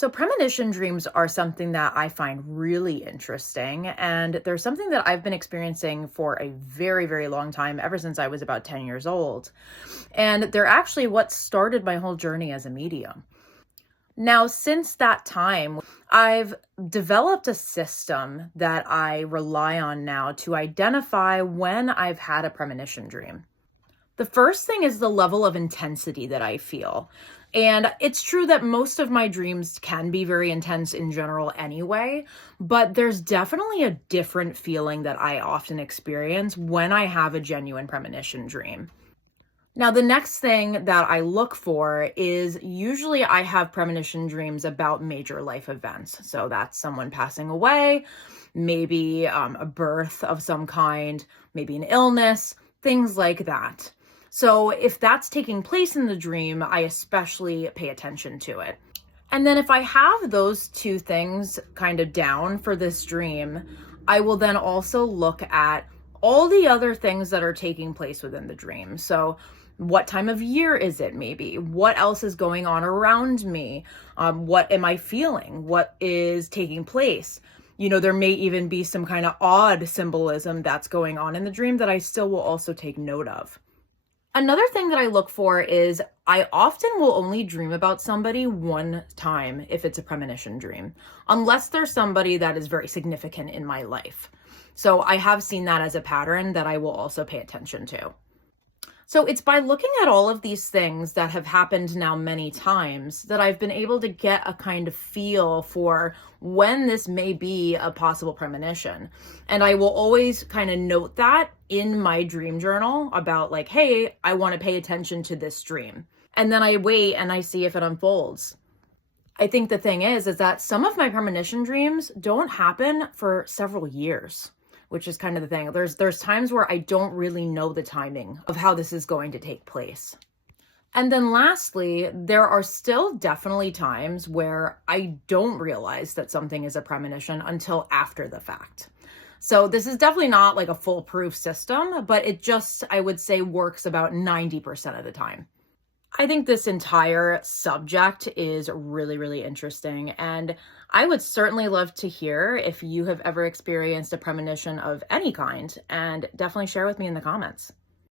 So, premonition dreams are something that I find really interesting. And they're something that I've been experiencing for a very, very long time, ever since I was about 10 years old. And they're actually what started my whole journey as a medium. Now, since that time, I've developed a system that I rely on now to identify when I've had a premonition dream. The first thing is the level of intensity that I feel. And it's true that most of my dreams can be very intense in general anyway, but there's definitely a different feeling that I often experience when I have a genuine premonition dream. Now, the next thing that I look for is usually I have premonition dreams about major life events. So that's someone passing away, maybe a birth of some kind, maybe an illness, things like that. So if that's taking place in the dream, I especially pay attention to it. And then if I have those two things kind of down for this dream, I will then also look at all the other things that are taking place within the dream. So what time of year is it maybe? What else is going on around me? What am I feeling? What is taking place? There may even be some kind of odd symbolism that's going on in the dream that I still will also take note of. Another thing that I look for is I often will only dream about somebody one time if it's a premonition dream, unless there's somebody that is very significant in my life. So I have seen that as a pattern that I will also pay attention to. So it's by looking at all of these things that have happened now many times that I've been able to get a kind of feel for when this may be a possible premonition. And I will always kind of note that in my dream journal about like, hey, I want to pay attention to this dream. And then I wait and I see if it unfolds. I think the thing is that some of my premonition dreams don't happen for several years, which is kind of the thing. There's times where I don't really know the timing of how this is going to take place. And then lastly, there are still definitely times where I don't realize that something is a premonition until after the fact. So this is definitely not like a foolproof system, but it just, I would say, works about 90% of the time. I think this entire subject is really, really interesting. And I would certainly love to hear if you have ever experienced a premonition of any kind, and definitely share with me in the comments.